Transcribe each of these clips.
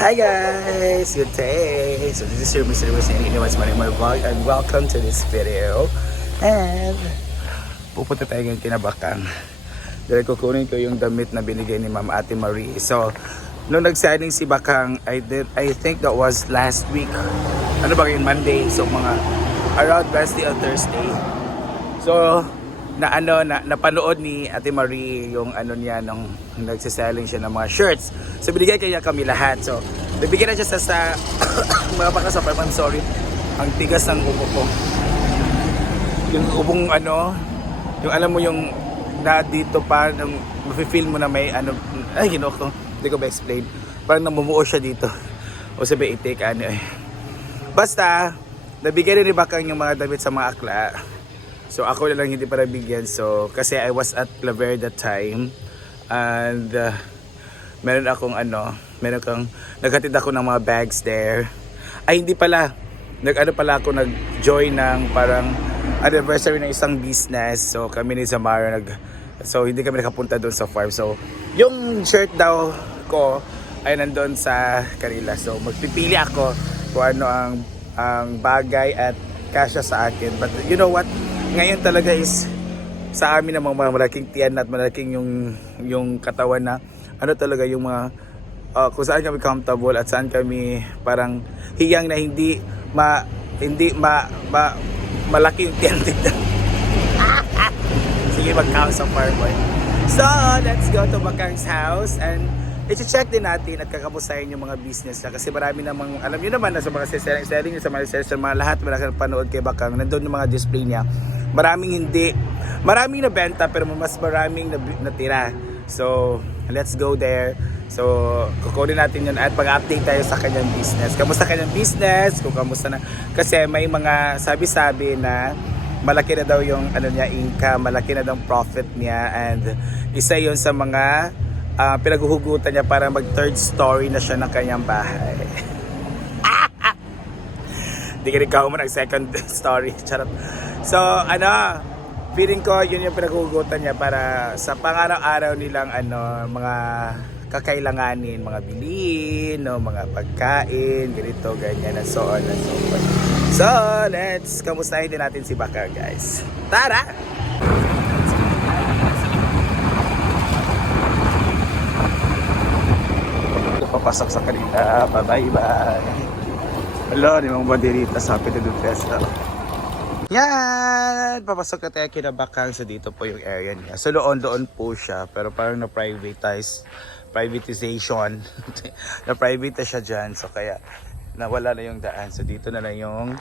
Hi guys! Good day! So this is your Mr. Rosen Iniwas Marimar Vlog and welcome to this video. And pupunta tayo ngayon kinabakang. Dahil kukunin ko yung damit na binigay ni Ma'am Ate Marie. So, nung nag-signing si Bakang, I did, I think that was last week. Ano ba yun? Monday. So, mga around Wednesday or Thursday. So, na ano na napanood ni Ate Marie yung ano niya nung nagsiselling siya ng mga shirts. So binigay kaya kami lahat. So nabigyan na siya sa, sa mga baka sa I'm sorry. Ang tigas ng upo ko. Yung upong ano, yung alam mo yung na dito pa nung mafe-feel mo na may ano ay gino ko. Hindi ko ba explain. Parang namumuo siya dito. O sabi itik ano eh. Basta nabigyan ni Bakang yung mga damit sa mga akla. So ako lang hindi pa nabigyan. So kasi I was at Claver that time. And uh, meron akong ano, meron kang naghatid ako ng mga bags there. Ay hindi pala. Nag ano pala ako nag-join ng parang anniversary ng isang business. So kami ni Zamara nag So hindi kami nakapunta doon sa farm. So yung shirt daw ko ay nandoon sa kanila. So magpipili ako kung ano ang ang bagay at kasya sa akin. But you know what? Ngayon talaga is sa amin namang mga malaking tiyan at malaking yung yung katawan na ano talaga yung mga uh, kung saan kami comfortable at saan kami parang hiyang na hindi ma hindi ma, ma malaki yung tiyan tignan. Sige mag-count sa farboy. So, let's go to Bakang's house and i-check din natin at kakamustahin yung mga business niya kasi marami namang, alam niyo naman na sa mga selling-selling sa mga sales, sa mga lahat, marami panood kay Bakang, nandun yung mga display niya. Maraming hindi, maraming nabenta pero mas maraming natira. So, let's go there. So, kukunin natin yun at pag-update tayo sa kanyang business. Kamusta kanyang business? Kung kamusta na. Kasi may mga sabi-sabi na malaki na daw yung ano niya income, malaki na daw profit niya and isa yon sa mga ah, pinaghuhugutan niya para mag third story na siya ng kanyang bahay. Hindi ka rin mo ng second story. Charot. So, ano, feeling ko yun yung pinaghuhugutan niya para sa pangaraw-araw nilang ano, mga kakailanganin, mga bilihin, no, mga pagkain, ganito, ganyan, and so on and so forth. So, let's kamustahin din natin si Baka, guys. Tara! Papasok sa kanila. Bye-bye. Hello, ni mga badirita sa Pinadun Festa. Yan! Papasok na tayo kinabakang sa dito po yung area niya. So doon-doon po siya, pero parang na-privatize, privatization. na-private na siya dyan, so kaya nawala na yung daan. So dito na lang yung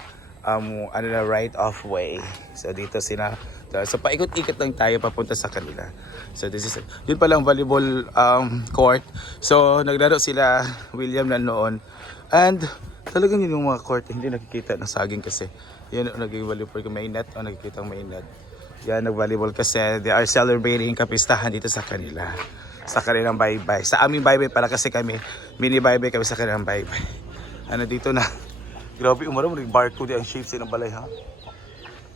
um, ano na, right of way. So dito sina So paikot-ikot lang tayo papunta sa kanila. So this is yun pa lang volleyball um, court. So naglaro sila William na noon. And talagang yun yung mga court hindi nakikita ng saging kasi yun naging volleyball ko may net o nakikita may net. Yan nag-volleyball kasi they are celebrating kapistahan dito sa kanila. Sa kanilang bye-bye. Sa aming bye-bye para kasi kami mini bye-bye kami sa kanilang bye-bye. Ano dito na. Grabe umaro mo barcode ang shape sa ng balay ha.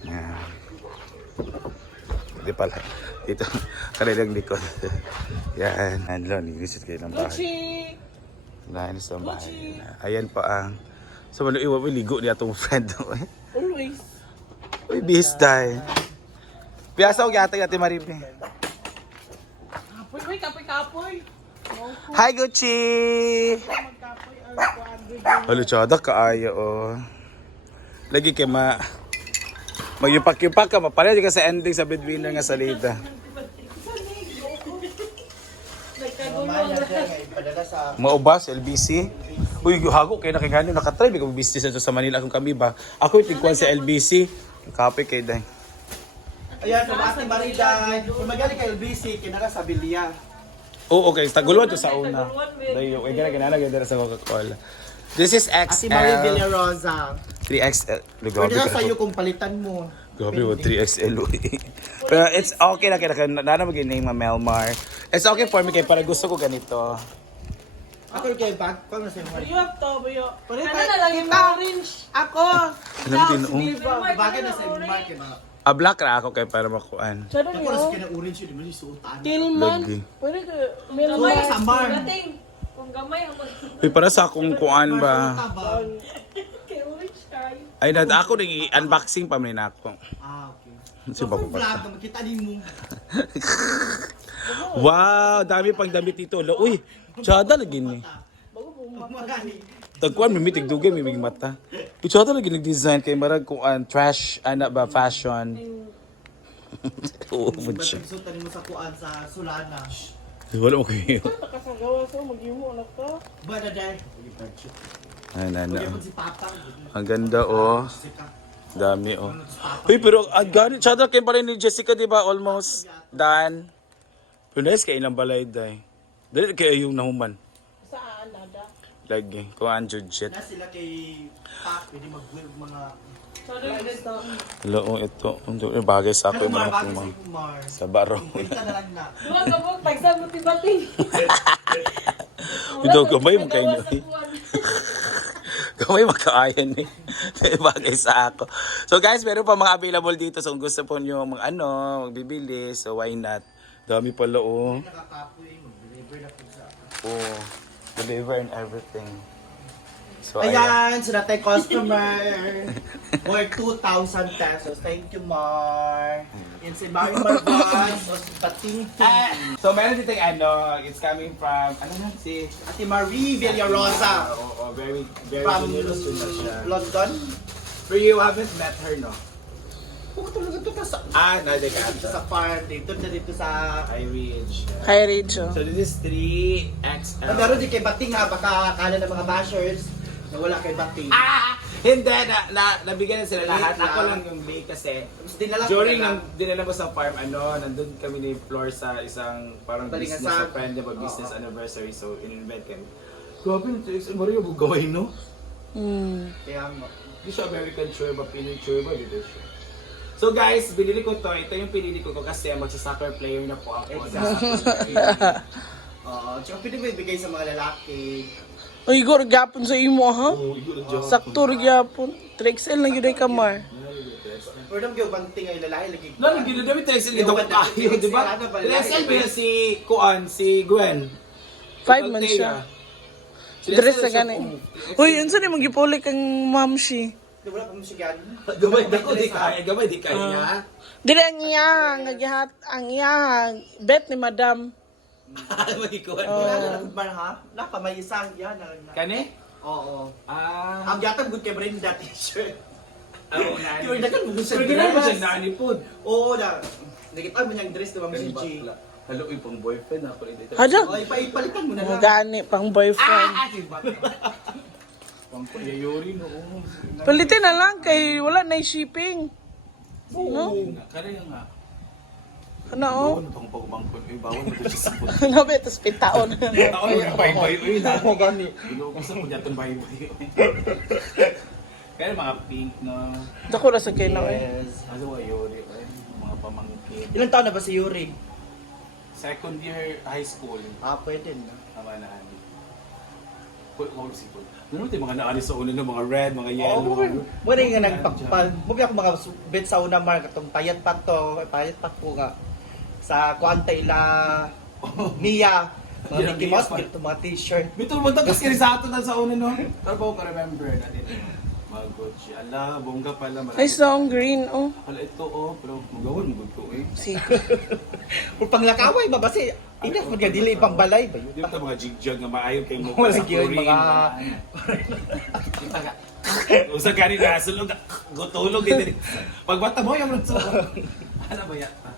Yan. Hindi pala. Dito, kanilang likod. Yan. Ano, nivisit kayo ng bahay. Linis ng bahay. Ayan pa ang... So, ano, iwa, ligo niya itong friend. Always. Uy, bis dahil. Piyasa ko yata yata marimi. Kapoy, uy, kapoy, kapoy. Hi, Gucci! Magkapoy, ang 400 Halo, tsada kaayo, oh. Lagi kay ma... Magyupak-yupak ka, mapareha ka sa ending sa breadwinner nga salita. Maubas, LBC. Uy, hago kay nakingano nakatry mo business ito sa Manila kung kami ba. Ako tingkuan sa LBC. Kape kay day. Ayan, kung ate Marida, kung magaling ka LBC, kinaka sa Bilya. Oo, okay. Taguluan to sa una. Dayo, ay gana gana gana sa Coca-Cola. This is Ate Marie XL. Villarosa. 3XL. Pwede na sa'yo kung palitan mo. Grabe mo, 3XL. uy. Pero it's okay na kaya nana maging name ma Melmar. It's okay for me kaya para gusto ko ganito. Ako yung kay bag, pag nasa mo. Buyo, to, buyo. Pwede Ano tayo- na lang yung orange? Ako! Alam din, oh. Bagay na sa imag, kaya A black ra ako kaya para makuan. Sabi Ako na sa niyo, kina-orange yun, di mo yung suotan. Tillman. Lagi. Pwede ka, Oo, Melmar. sa bar. Kung gamay ang mag... Uy, para sa akong kuan ba? Tabang. Kay rich kayo. Ay, na, ako rin i-unboxing pa man ako. Ah, okay. Si So, Bago kung vlog, Bata. makita din mo. Wow, dami pang damit dito. Lo, Uy, tsada lagi ni. Tagkuan, may mitig dugay, may mig mata. Uy, tsada lagi nag-design kay marag kuan, trash, ana ba, fashion. Oo, mo siya. nagsutan mo sa kuan sa Sulana? Wala mo kayo. Nakasagawa sa anak ka. Ba na dahil? Kaya si Papa. Ang ganda, oh. Dami, oh. Uy, pero ang gani, tsada kayo pa rin ni Jessica, di ba? Almost done. Pero nice kayo ng balay, day. Dali kayo yung nahuman. Saan nada? Lagi, kung Andrew Jet. Na sila kay Pak, pwede mag-wave mga... Hello, ito. Ang bagay sa ako yung mga mga bagay kumang. sa baro. Kwenta na lang na. Duwa ka mo, tagsam mo tibati. Ito, gamay mo kayo. eh. Kamay makaayan eh. bagay sa ako. So guys, meron pa mga available dito. So kung gusto po nyo mag ano, magbibili, so why not? Dami pala oh. Nakakapoy, mag-deliver na po sa... Oh, deliver and everything. So ayan. Ayan, so natin customer. For 2,000 pesos. Thank you, Mar. Yan si Mari Marvaz. So, Pating Ah, so meron dito yung ano, it's coming from, ano na? Si Ate Marie Villarosa. Oo, oh, very, very From generous na siya. London. But you haven't met her, no? Huwag talaga ito sa... Ah, they got Dito sa farm. Dito na dito sa... I reach. Hi, Rachel. So this is 3XL. Ah, Pero di kay Bating ha, baka akala ng mga bashers na wala kay Bating. Ah! Hindi, na, na, nabigyan na sila lahat. Late Ako lang. yung late kasi. Dinala ko During na ang dinala mo sa farm, ano, nandun kami ni Flor sa isang parang Balingan business sa- sa friend niya, business anniversary. So, in-invite kami. Grabe, ito Mario, bugaway, no? Hmm. Kaya mo. Hindi siya American sure ba, Pinoy sure ba, dito siya. So guys, binili ko to. Ito yung pinili ko ko kasi magsa-soccer player na po ako. Exactly. Oo, tsaka pwede mo ibigay sa mga lalaki. Uy, Igor, gapon sa imo, ha? Oh, good job. Sakto, gyapon. 3XL na yun ay kamar. Or nang yung banting ay lalaki lagi. Lalo, ginadami Trexel ito Yung ko ganda- tayo, di ba? ano ba, Trexel lalaki ba ba? si Kuan, si Gwen? Five man siya. Dress sa gani. Uy, yun saan yung magipulik ang mamshi? Di wala pa mo siya gani. Gamay na ko, di kaya, gamay, di kaya. Dili ang iyang, nagihat, ang iyang, bet ni madam. Magikuan. Wala na nagbar ha? Napa may isang yan. na- Kani? Oo. Ah, Ang yatang good kay Brenda t-shirt. oo, Di ba dagan mo sa Pero ginawa mo siya dress? nani po. Oo na. Nakita mo niyang dress diba mo si G. Hello, yung pang boyfriend ako dito. Hada? O ipalitan mo na Ang lang. gani, pang boyfriend. Ah, si Bakla. Pang payayori no. Palitin na lang kay wala na yung shipping. No? Kaya nga. Ano, oh? Bawon pang pagmangkon. Eh, bawon mo siya sa puto. Ano ba, tapos pitaon. Ako yung bay-bay. Uy, na. Oo gani. Binukas ako dyan itong bay-bay. Kaya mga pink no. Dako na sa kayo na, eh. Yes. Ano ba yori? eh, Mga pamangkin. Ilang taon na ba si Yuri? Second year high school. Ah, pwede na. Tama na. Kung si Paul. Ano yung mga naani sa una ng mga red, mga Oo, yellow. mo rin nga nagpakpal. Mo ako mga bet sa una mar katong payat pa to, payat pa ko nga sa kuanta ila Mia. Mga Yeah, Mickey Mouse, mga t-shirt. Bito mo tagas kini sa ato na sa una no. Pero pa ko remember na Gucci. Ala, bongga pala. marami. Ay, song green, oh. Ala ito oh, pero magawon mo ko eh. Sige. Kung panglakaway ba basi, inas mo dili pang balay ba? Di ba mga jigjag nga maayo kay mo Wala sa chlorine. mga-. Usa ka rin nasulog, gutulog din. Pagbata mo yung nagso. Ano ba yata?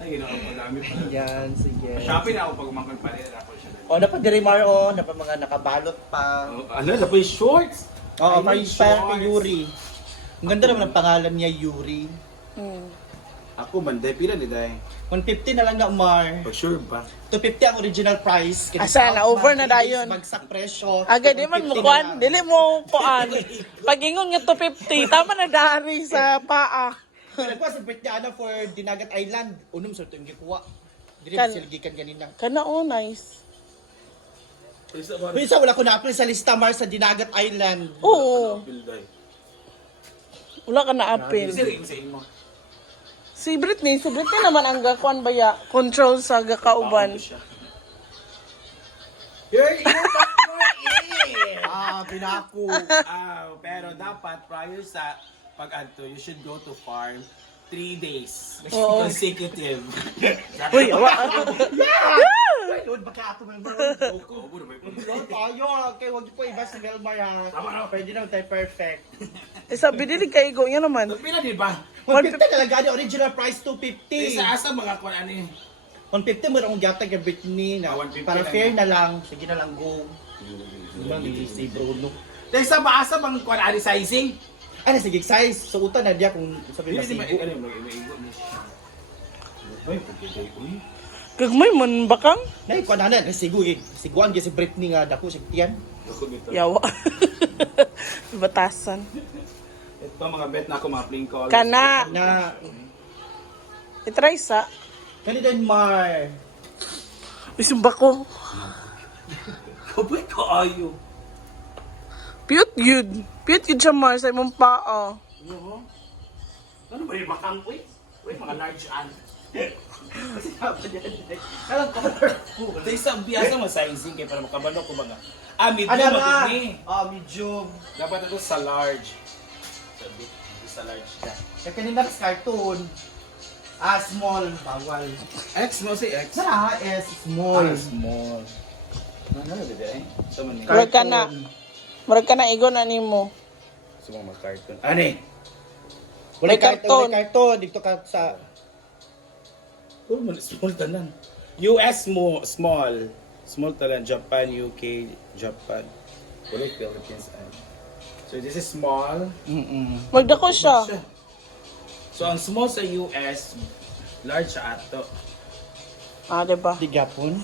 Ay, ginawa ko gamit pa. Yan, sige. Shopee na ako pag umakon pa rin ako siya. O, dapat diri Mar, o, dapat mga nakabalot pa. Oh, Ano, yung shorts? Oo, I para need inspire kay. Yuri. Ang ganda naman ang pangalan niya, Yuri. Hmm. Ako, banday, pila ni Day. 150 na lang na, Umar. Pag sure ba? 250 ang original price. Kaya Asa, na-over man, na dayon. Bagsak presyo. Agad di man mo 150 na kuan, lang. dili mo kuan. Pag ingon nga 250, tama na dari sa paa. Nagkuha sa birthday ana for Dinagat Island. Unom sa itong gikuha. Dili ba silgikan ganina. Kana oh, nice. Isa wala ko na-apply sa lista Mar sa Dinagat Island. Oo, wala ka na apil. Kasi rin sa imo. Si Britney, si Britney naman ang gakuan baya, control sa gakauban. You're, you're in. Ah, pinako. Ah, pero dapat prior sa pag-adto, you should go to farm three days Oo. consecutive. Uy, awa. Ay, Lord, baka ako may bro. Lord, tayo. Okay, huwag niyo po iba si Melmar ha. Pwede naman tayo perfect. eh, sabi dili kay Igo, yan naman. Pila di ba? 150 talaga ni original price Sa 250. asa mga kung ano eh. 150 mo rin ang gata kay Britney na. Ah, 150 Para lang fair na lang. Sige na lang, go. Ibang si Bruno. Dahil sa maasa bang kung ano sizing? Ano, sige, size. So, utan na diya kung sabi di sigo. ano may may igo ni siya. Ay, pagkitay ko eh. Kagmay man bakang? Nay, kung ano na, sigo eh. Siguan si Britney nga, dako si Tian. Ako dito. Yawa. Batasan. Ito mga bet na ako mga playing call. Kana. Na, Itry sa. kani Denmar. Isumba ko. Kabay ko ayo. Piyot yun. Piyot yun siya mar sa imong paa. Ano ba yung bakang uy? Uy, mga large an. Kalang colorful. Dahil sa biyasa mo sizing kaya para makabalo ko mga. Ah, medium Ano na? magiging. Ah, medium. Dapat ito sa large. Sabi, ito sa large ka. Kaya kanina sa cartoon. Ah, small. Bawal. X mo si X. Sa S, small. Ah, small. Ano na dito eh? Sa man Murag ka na. Murag ka na Igo na nimo. Sa mga cartoon. Ano eh? Wala May cartoon. karton. Wala cartoon. Dito ka sa... Puro man small tanan. US mo small. Small tanan. Japan, UK, Japan. Wala Philippines. ah. So this is small. Mm-mm. Magdako siya. So ang small sa US, large sa ato. Ah, diba? Di gapon.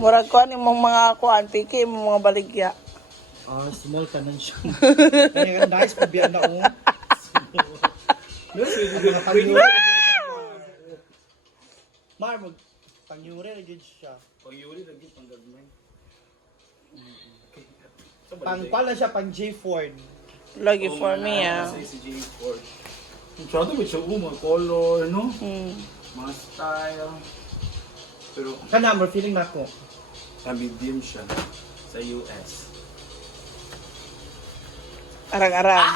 Murag ko imong mga kuan, piki mga baligya. Ah, small ka nan siya. Kaya nga nice pa biya na oh. Mga panyure. Mar, mag panyure na dyan siya. Pag yuri lagi pang gagmay. Pang pala siya, pang J Ford. Lagi for me ah. Si J4. Masyado ba siya mga color, no? Hmm. Mga style. Pero Kana, mo feeling na ako. sa medium siya sa US. Arang-arang.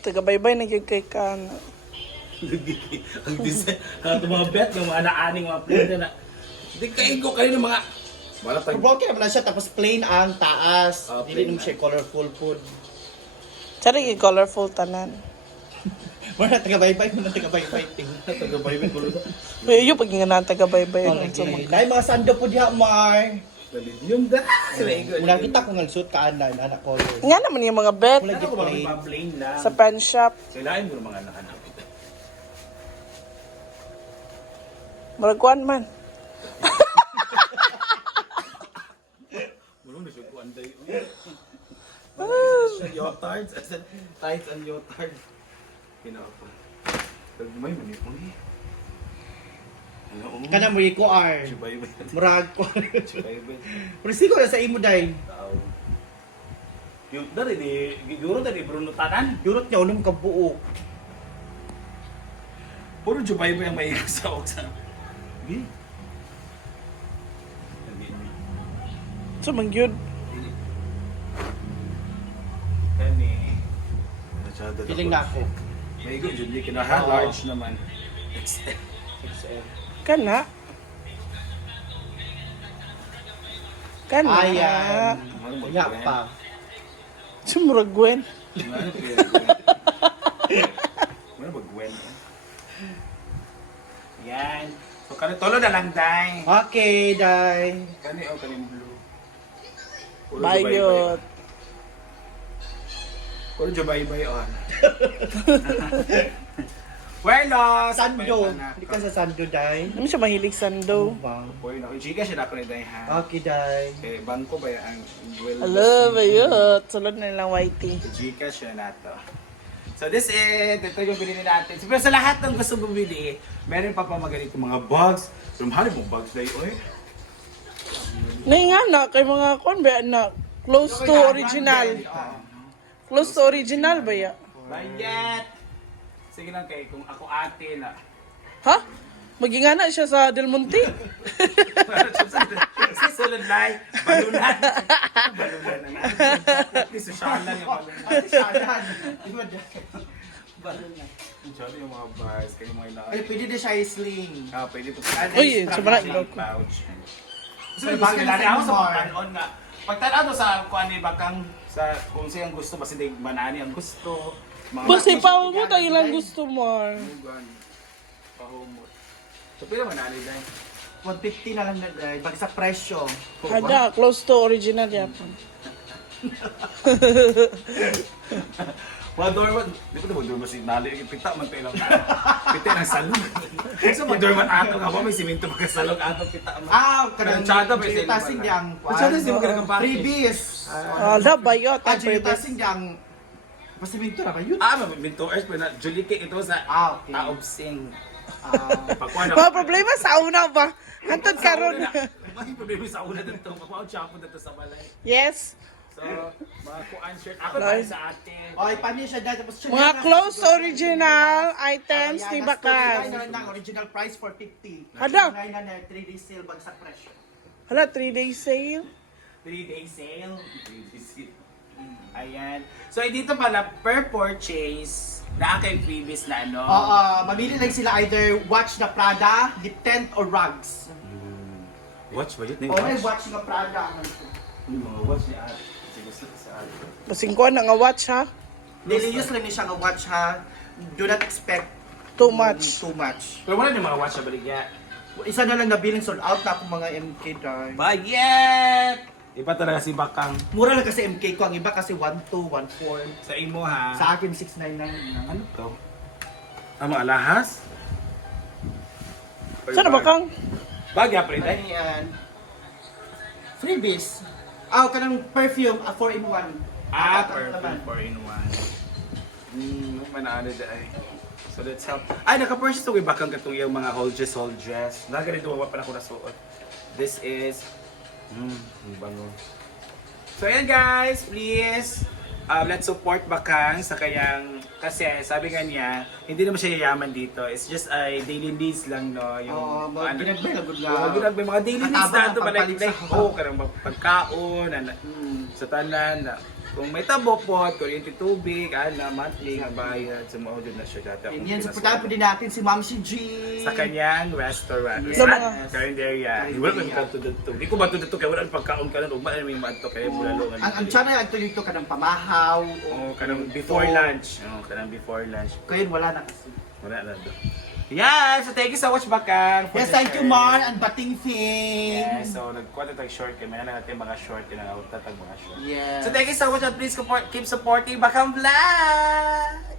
Taga-baybay na gyud kay kan. ang design, ang mga bet, yung mga naaning mga print na, hindi kayo ko kayo ng mga, wala tag, Broken naman siya, tapos plain ang taas. Ah, Dili naman siya colorful food. Sari gyud colorful tanan. Wala, taga-baybay mo na taga-baybay. Tingnan. taga-baybay ko yung pag nga taga-baybay. Oh, Dahil mga sando po diha, Mar. Medium da. Mula kita ko nagsuot ka na, anak color. Nga naman yung mga bet Wala Ano ko mga plain lang. sa pen shop. Kailangan mo mga. Murag kuan man. Muro na siya ko anday. Yotards, as in, tights and yotards. Kinapa. May mani po Ano? oh. Kana mo ko ar. Chibay-bay. Murag ko. Chibay-bay. Pero sigo na sa imo day. Yung dari di, siguro dari Bruno Tanan. Yurot niya unong kabuok. Puro jubay ba yung may sa oksa? Di. Sumag yun. Kani. Feeling na ako. May good yun, di kinaha. Large naman. XL. Kana. Kana. Ayan. Kaya pa. Sumurag Gwen. Ano ba Gwen? Yan. So kani tolo na lang day. Okay, day. Kani o kani blue. Puro Bye jubay-bay. yun. Puro jubay-bay on. Well, uh, Sando. Hindi ka sa sando, day. Ano siya mahilig sando? Bang. Boy, na. Chika siya ni day ha. Okay, day. Eh, bangko ba yan? ang well Hello, bayot. Sulod na lang whitey. Gcash siya na to. So this is, ito yung binili natin. So, pero sa lahat ng gusto bumili, meron pa pa mga ganito mga bags. So, mahal mong bags na yun. Nay nga na, kay mga kon ba na close to original. Close to original ba ya? Bayat! Sige lang kay kung ako ate na. Ha? Magingana siya sa Del Monte. Si sulod na balunan. Balunan na. Di sosyalan yung balunan. Shalan. Di ba dyan? Balon na. Diyan yung mga bars, kayo mga ina. Ay, pwede din siya i-sling. Ah, pwede po. Uy, sobrang ilaw ko. So, gusto bagay na ako sa more. pagkanon nga. Pagtanaw sa kuan ni bakang sa kung siyang gusto basta di manani ang gusto. Mga Basi pa mo tayo lang gusto mo. Mugan. Pahumot. So, pila manani dahil? 150 na lang na eh, bag sa presyo. Hada, close to original yapon. Mga doorman, di ko na mo doorman signali, yung pita man tayo lang. Pita ng salong. So mga doorman ato nga ba, may simento magkasalong ato pita man. Ah, kanang Tsada ba sila tasing diyang sila magkakaroon ng party. Freebies. Ah, ang yung pwede. tasing diyang Pasiminto na ba yun? Ah, mabinto earth pa na, Julie Cake ito sa Ah, okay. Taob Sing. Ah, Pakuha na. Mga problema sa una ba? Hantod karon. May problema sa una dito. Pakuha siya dito sa balay. Yes. So, mga kuan shirt. Ako ba sa atin? Okay, paano siya dahil tapos siya Mga na- close original items Ayan, ni nas Bakan. 29 na lang ang original price for 50. Hada. 29 na na 3 day sale bag sa presyo. Hala, 3 day sale. 3 day sale. 3 day sale. Ayan. So, eh, dito pala, per purchase, na kay freebies na ano. Oo, mamili lang sila either watch na Prada, lip tent, or rugs. Watch ba yun? May watch na Prada. Yung mga watch ni Ate. Kasi gusto ko sa Ate. Basing ko na nga watch ha. Daily use lang ni siya nga watch ha. Do not expect Too much. too much. Pero wala yung mga watch na baligya. Isa na lang nabiling sold out na akong mga MK dahil. Bayet! Iba talaga si Bakang. Mura lang kasi MK ko, ang iba kasi 12, 14. Sa imo ha. Sa akin 699. Ano to? Ang mga alahas? Saan na ba kang? Bagya pa rin Ano yan? Freebies. Ah, kanang perfume, ah, 4 in 1. Ah, perfect 4 in 1. Hmm, manaano dahil. So let's help. Ay, naka-purchase to bakang katong yung mga whole dress, whole dress. Nagaganito pa na ako nasuot. This is, hmm, ang bango. So ayan guys, please, um, let's support Bakang sa kanyang, kasi sabi nga niya, hindi naman siya yayaman dito. It's just a daily needs lang, no? Yung, Oo, mga na good Oo, lang. ginagbay, mga daily needs na ito, ang like, like, oh, karang pagkaon, na, Hmm. sa tanan na kung may tabo po, kuryente tubig, ana, monthly bayad, sumuod na siya dati. akong Yan, supportahan po din natin si Ma'am si G. Sa kanyang restaurant. Yes. Sa mga- Carinderia. Di wala kami kanto dito. Di ko ba dito kaya wala pagkaon ka nun. Ugma na may maadto kaya bulalungan. Ang, ang channel, ang tuloy ito ka ng pamahaw. Oh, kanang before lunch. Oh, kanang before lunch. Ngayon wala na kasi. Wala na do. Yeah, so thank you so much Bakan. Yes, thank you. Mar, and Bating Thing. Yes, so nagkuha na tayong short kami. Ano natin mga short, tinangawag tatag mga short. Yes. So thank you so much and please keep supporting Bakang Vlog!